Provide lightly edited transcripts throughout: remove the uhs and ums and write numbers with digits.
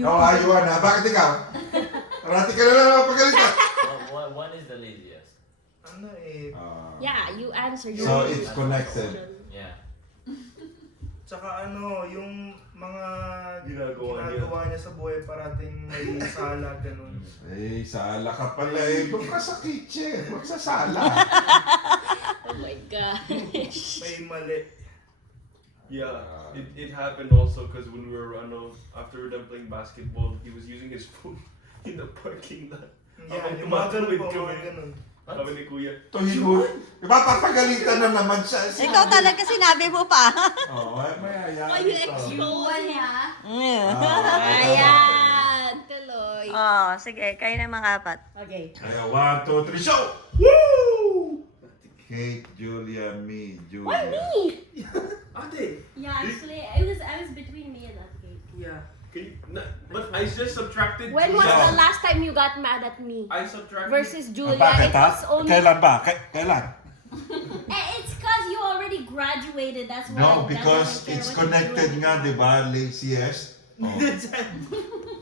ayuan na. Bakit ikaw? Parati ka na lang mapagalitan. One is the laziest. Ano eh. Yeah, you answered. So it's connected. Yeah. Tsaka ano, yung mga Ginagawa niya sa buhay parating may sala, ganun. Eh, sala ka pala eh. Doon ka sa kitchen. Huwag sa sala. Oh my gosh. May mali. Yeah, it happened also because when we were after them playing basketball, he was using his phone in the parking lot. Yeah, Habang yung mga ganun tumatawid po, kami. mga ganun. Sabi ni Kuya, Tuhin mo. Ipapapagalitan na naman siya. Ikaw talaga sinabi mo pa. Oo, may ayaw. Why you expose Yeah. Ayan, tuloy. Oh, sige, kayo na mga apat. Okay. Kaya 1, 2, 3, show! Woo! Kate, Julia, me, Julia. Why me? Ate, Yeah, actually, I was between me and that cake. Yeah. can you, but I just subtracted When was Julia. the last time you got mad at me? I subtracted Versus Julia, Bakit it ha? was only... Kailan ba? Kailan? It's cause you already graduated, that's why. No, it because doesn't care it's what you connected do. nga, di ba? Laziest. Oh.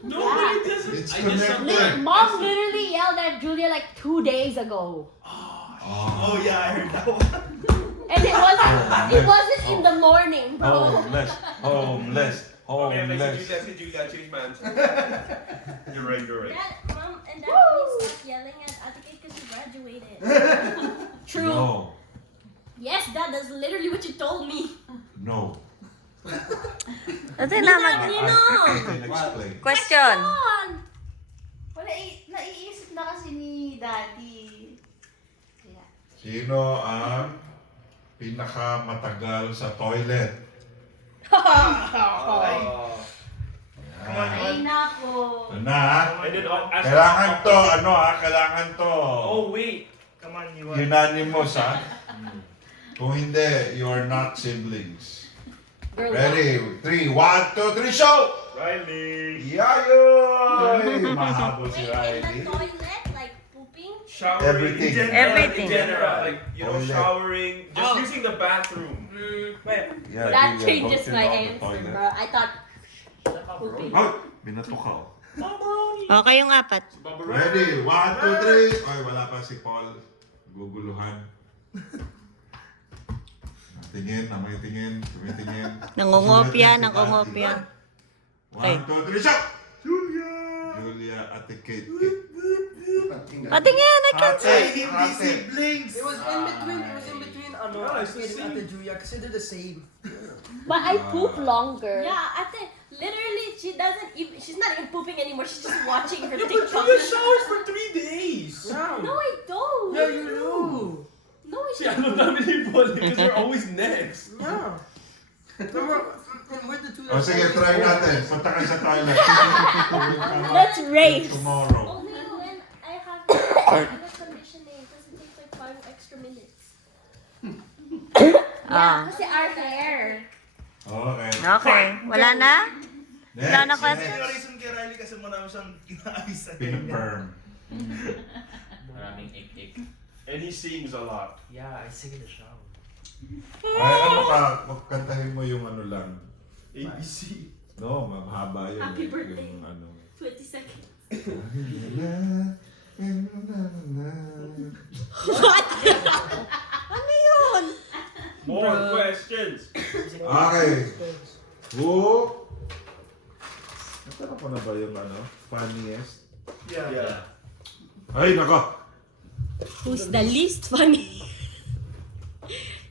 No, but it doesn't. It's I just connected. subtracted. Mom literally yelled at Julia like 2 days ago. Oh yeah, I heard that one. And it wasn't in the morning, bro. Homeless. Okay, let's see Julia, change my answer. You're right. Dad, Mom and Dad please stop yelling at Ate Kate because she graduated. True. No. Yes, Dad, that's literally what you told me. No. Kasi naman, You know. I can explain. question. On. Wala, naiisip na kasi ni Daddy. Kaya. Sino ang pinakamatagal sa toilet? Ay, nako. Na? And then ask. Kailangan to, kailangan to. Oh wait. Come on, you are. Unanimous, ha? Kung hindi, you are not siblings. Girl, Ready? 3, 1, 2, 3, show! Riley. Yayoy! Mahabol si wait, in Riley. the toilet, like pooping? Showering. Everything. Everything. In general, like Toilet. showering, just using the bathroom. Yeah, That Julia, changes both my in the answer, toilet. bro. I thought pooping. Ay! Binato ka, oh. Oh, kayong apat. Ready? 1, 2, 3. Ay, wala pa si Paul. Guguluhan. Tingin, may tingin, tumitingin. Nangungopia, Susunod na si nangungopia. Dati. 1, 2, 3, show! Julia, Ate Kate. Patingin, I can see. Hindi siblings. It was in between. It was in between. Yeah, it's the Kid and same. Ate Julia, kasi they're the same. But I poop longer. Yeah, Ate, literally, she's not even pooping anymore. She's just watching her TikTok. Julia showers for 3 days. No, I don't. Yeah, you do. No, I Si don't. ano namin ni Paul because we're always next. Yeah. And we're the two. O sige, try natin. Punta kayo sa toilet. Let's race. Tomorrow. Only when I have air conditioning because it takes like 5 extra minutes. Ah. Kasi our hair. Okay. Okay. Wala na? Wala na Next. question? Yung reason kay Riley kasi marami siyang inaabisan. Pinperm. Maraming ik-ik. And he sings a lot. Yeah, I sing in the shower. Ay, ano ka? Magkantahin mo yung ano lang. ABC. No, mahaba yun. Happy birthday. Yung ano. 20 seconds. Ano yun? More questions. Okay. Who? Natanong ko na ba yung ano? Funniest? Yeah. Ay, nako! Who's the least funny?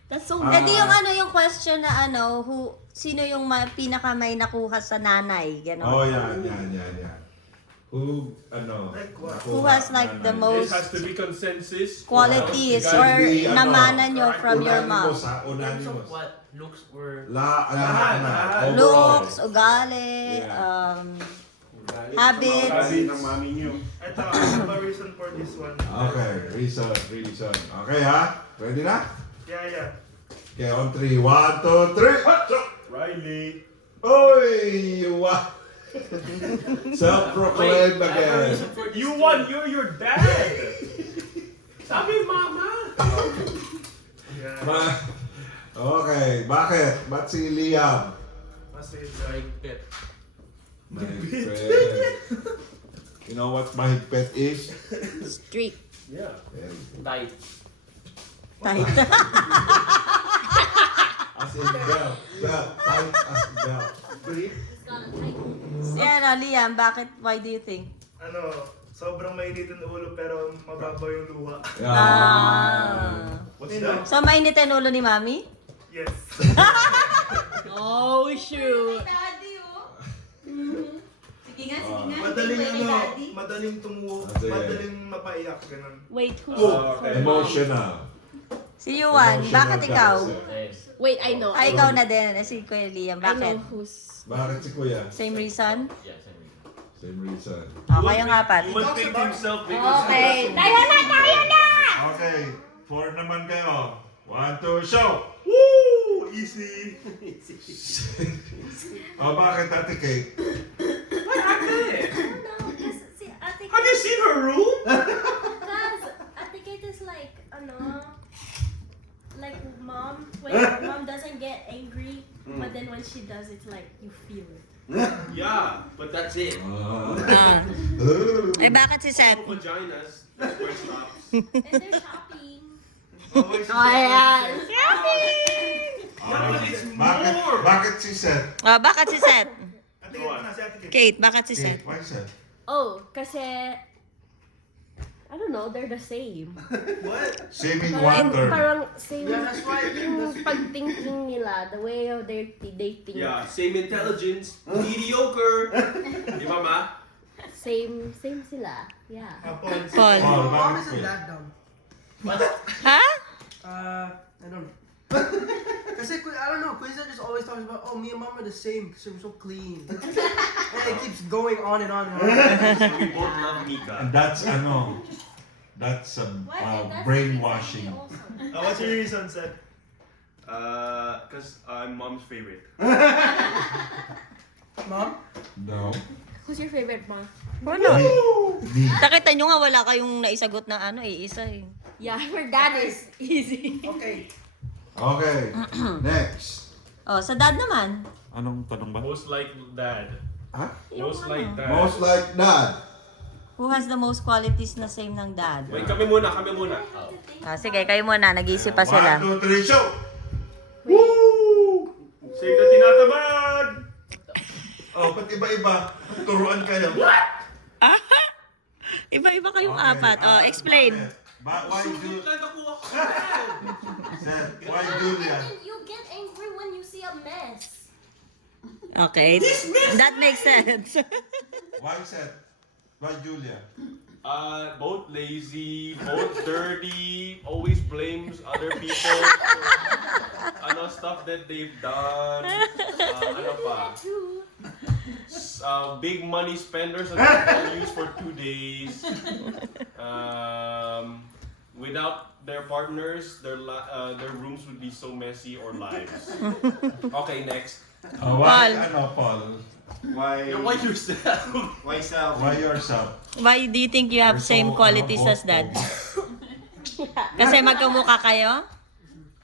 That's so Ah. Edi yung ano yung question na ano, sino yung pinaka may nakuha sa nanay, gano'n. Oh, yan. Who, ano? Like what? nakuha Who has like the nanay? most This has to be consensus. qualities Guys, or we, ano, namana nyo from your mom? Unanimous, ha? In terms of Unanimous. what? Looks or... Lahat. Overall. Looks, ugali, Yeah. habits. Sabi ng mami niyo. Ito, I have a reason for this one. Okay, reason. Okay, ha? Ready na? Yeah. Okay, on 3. 1, 2, 3. Riley. Oy! Wow! Self-proclaimed again. You won. You're your dad. Sabi mama. Yeah. Okay, bakit? Ba't si Liam? Kasi Like that. Mahigpit. You know what mahigpit is? Street. Yeah. Very good. Tight. Tight. As in belt. Belt. Tight as belt. Three. It's gonna tighten. Si ano, Liam, bakit? Why do you think? Ano, sobrang mainit ang ulo pero mababaw yung luha. Ah. What's You that? know? So, mainit ang ulo ni Mami? Yes. Oh, shoot. Daddy, oh. Sige nga, sige nga. Madaling Wait, ano, daddy. madaling tumuho, Madaling. madaling mapaiyak, ganun. Wait, who's Oh, okay. Emotional. Si Yuan, Emotional bakit ikaw? dancer. Yes. Wait, I know. Ay, ikaw na din. Si Kuya Liam, I know bakit? who's... Bakit si Kuya? Same reason? Yeah, same reason. Same reason. Okay, yung apat. He would pick himself because Okay. Tayo na! Okay. 4 naman kayo. 1, 2, show! Woo! Easy. O bakit Ate Kate? I don't know, because see, Ate Have you seen her room? Because Ate Kate is like, like mom, when mom doesn't get angry, but then when she does, it's like, you feel it. yeah, but that's it. Ah. Eh, bakit si Seth? Vaginas, that's where it stops. And they're shopping. Always Ayan. Bakit si Seth? Ah, bakit si Seth? Ate Kate na si Ate Kate. Kate, bakit si Seth? Kate, why Seth? Oh, kasi... I don't know, they're the same. What? Same in Parang, water. parang same Yeah, that's why. yung pag-thinking nila, the way of they think. Yeah, same intelligence, mediocre. Di ba, ma? Same sila. Yeah. Hapon. Paul. Paul, Mom bakit isn't Kate? that dumb. Ha? I don't know. Kasi I don't know. Quinza just always talks about, oh, me and mom are the same because we're so clean. And it keeps going on and on and on. So we both love Mika. And that's that's What? And that's brainwashing. the reason also. What's your reason, Seth? Cause I'm mom's favorite. Mom? No. Who's your favorite, ma? Wala. Me. Nakita nyo nga wala kayong naisagot na isa eh. Yeah, her dad is easy. Okay. Okay. Next. Oh, sa dad naman. Anong tanong ba? Most like dad. Ha? Most like dad. Most like dad. Who has the most qualities na same ng dad? Wait, kami muna. Ah, sige, kayo muna. Nag-iisip pa sila. 1, 2, 3, show! Save the tinatamad! Oh, ba't iba-iba? Turuan kayo. Iba-iba kayong Okay, apat. Oh, explain. Why Seth, why Julia? And you get angry when you see a mess. Okay. That makes sense. Why Seth? Why Julia? Both lazy, both dirty, always blames other people for stuff that they've done. Ano pa? True. Big money spenders that they'll use for 2 days. Without their partners, their rooms would be so messy or lives. Okay, next. Why, Paul. Paul? Why? Why yourself? Why self? Why yourself? Why do you think you have You're same so, qualities both as dad? pogi. Kasi magkamukha kayo?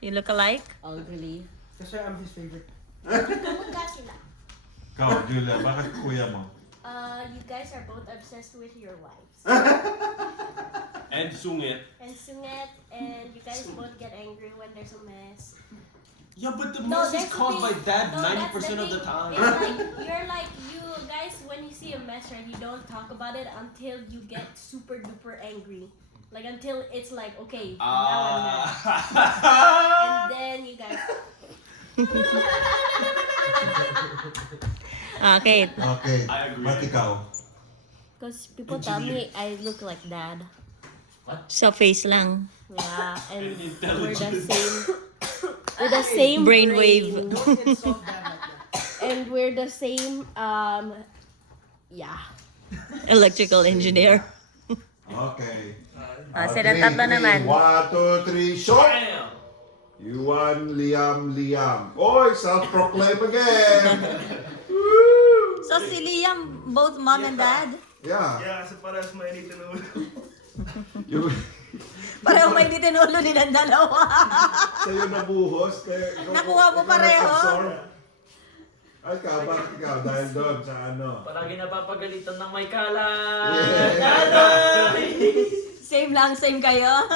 You look alike? Ugly. Kasi I'm his favorite. Kamukha sila. Ikaw, Julia, bakit kuya mo? You guys are both obsessed with your wives. And sungit. And Sunget, and you guys both get angry when there's a mess. Yeah, but the No, mess that's is caused the by thing. dad No, that's 90% of the thing. time. It's like, you're like, you guys, when you see a mess, right, you don't talk about it until you get super duper angry. Like, until it's like, okay, now I'm mad. And then you guys, Okay. Okay. I agree. Ba't ikaw? Because people tell me I look like dad. Sa face lang. Yeah, and And we're the intelligent. same. We're the same Brainwave. brain. Don't insult dad like that. And we're the same, yeah. Electrical engineer. Okay. Ah, sila tatlo naman. 1, 2, 3, show! Bam! Yuan, Liam. Oy, self-proclaim again! So si Liam, both mom and dad? Yeah. Yeah, kasi parehas mainit ang ulo. You, Pareho may ditinulo din ang dalawa. sa'yo nabuhos. Kaya ikaw Nakuha mo ikaw pareho? nag-absorb. Ay, ikaw, bakit ikaw? Dahil doon sa ano? Palagi napapagalitan ng may kalat. Yeah. Same kayo.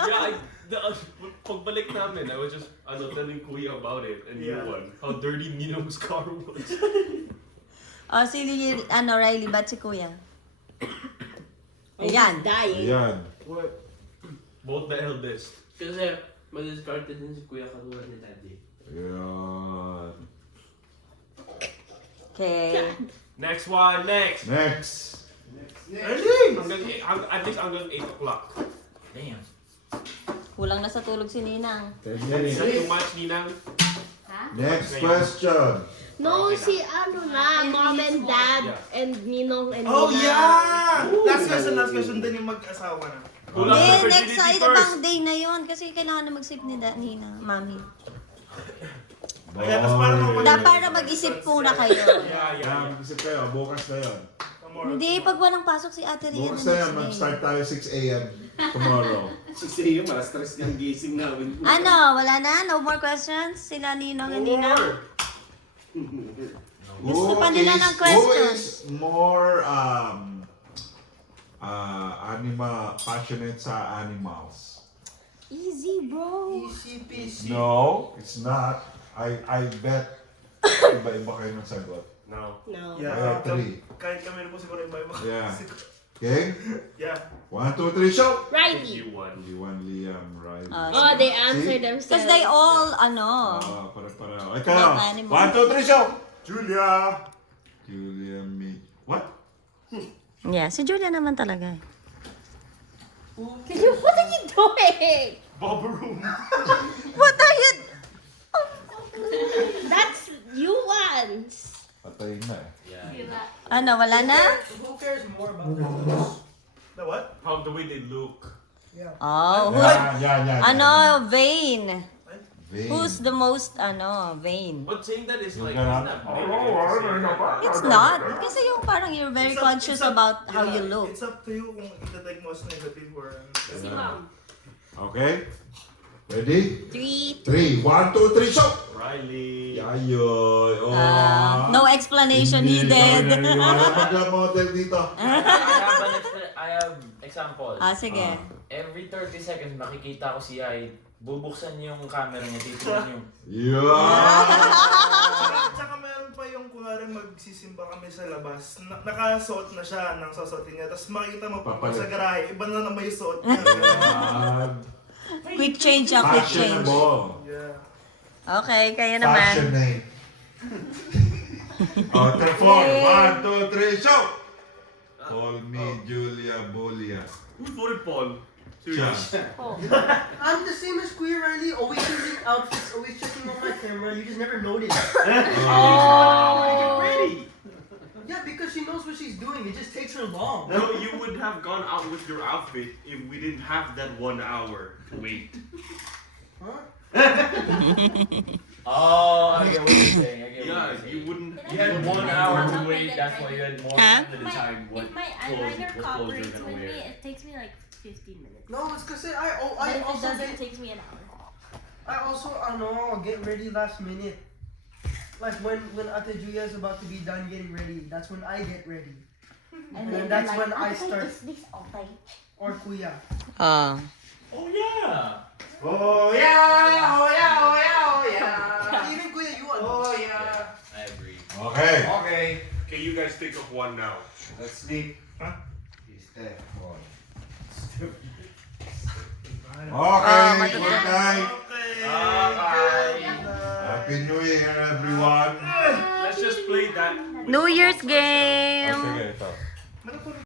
Yeah, pagbalik namin, I was just telling Kuya about it and Yeah. you won. How dirty Ninong's car was. Oh, si Riley, ba't si Kuya? Ayan. Ayan. Both the eldest. Kasi ma-discarded din si Kuya katulad ni Daddy. Ayan. Okay. Next one, next. Next. At least hanggang 8 o'clock. Damn. Kulang na sa tulog si Ninang. 10 Is that minutes. too much, Ninang? Next question. No, si ano na, mom and dad Yeah. and Ninong and Oh, Nina. yeah! Last question din yung mag-asawa na. Kulang Hindi, sa next sa virginity ibang first. day na yon kasi kailangan na mag-sip ni Nina, Mami. Ayan, tas parang Para mag-isip muna kayo. Yeah, Yeah, yeah. mag-isip kayo. Bukas na yun. Hindi, pag walang pasok si Ate Rian Bukas the na yan. next day. Mag-start tayo 6 a.m. tomorrow. Si Seiya, stress niyang gising namin. Ano, wala na? No more questions? Sila Ninong and Nina? Gusto pa nila ng Who questions. is more passionate sa animals? Easy, bro. Easy peasy. No, it's not. I bet iba-iba kayo ng sagot. No. No. I have 3. Kahit kami na po siguro iba-iba. Yeah. Okay? Yeah. 1, 2, 3, show! Riley. You won. Liwan, Liam, right? Oh, they answered Because themselves. they all, Para. Like Ikaw! animals. 1, 2, 3, show! Julia! Julia, me. What? Yeah, si Julia naman talaga. What are you doing? Bob Room. What are you... That's you once. Patayin na eh. Yeah. Ano, wala na? Who cares more about animals? The what? How the way they look. Oh, Yan. ano, vain. Vain. Who's the most, vain? But saying that is like, Ganun. it's not negative. It's not. Kasi yung parang you're very It's up- conscious it's up- about how yeah, you look. It's up to you kung itatag mo as negative or... Si mom. Okay? Ready? 3. 3, 1, 2, 3, show! Riley. Ayoy. Oh. No explanation needed. Mag-model dito. I have example. Sige. Every 30 seconds makikita ko si Ai. Bubuksan yung camera niya, titignan yung... Yeah! Tsaka meron pa yung kunwari magsisimba kami sa labas. Nakasuot na siya ng sasotin niya. Tapos makikita mo pa Papalit. sa garahe, iba na naman yung suot niya. Quick change quick change. Fashionable. Yeah. Okay, kayo naman. Fashionate. Oh, 4, 1, 2, 3, show! Call me Julia Bolia. Who voted Paul? Siya. I'm the same as Queer Riley, always changing outfits, always checking on my camera. You just never notice. Ready. Yeah, because she knows what she's doing. It just takes her long. No, you would have gone out with your outfit if we didn't have that 1 hour to wait. Huh? Oh, I get what you're saying. I get Yeah, what you're saying. you wouldn't. You had 1 hour to wait, that's why you had more Huh? time to decide what If my clothes eyeliner you're cooperates gonna with me, wear. it takes me like 15 minutes. No, it's because But I if it also doesn't, it get, takes me an hour. I also get ready last minute. Like when Ate Julia is about to be done getting ready, that's when I get ready. And then that's when I start. Or Kuya. Oh yeah! Oh yeah! Even Kuya, you are. I agree. Okay. Okay, you guys think of one now. Let's sleep. Huh? Okay. matutulog. Good night. Okay. Happy New Year, everyone. Let's just play that. New Year's game. Sige, ito. Ano po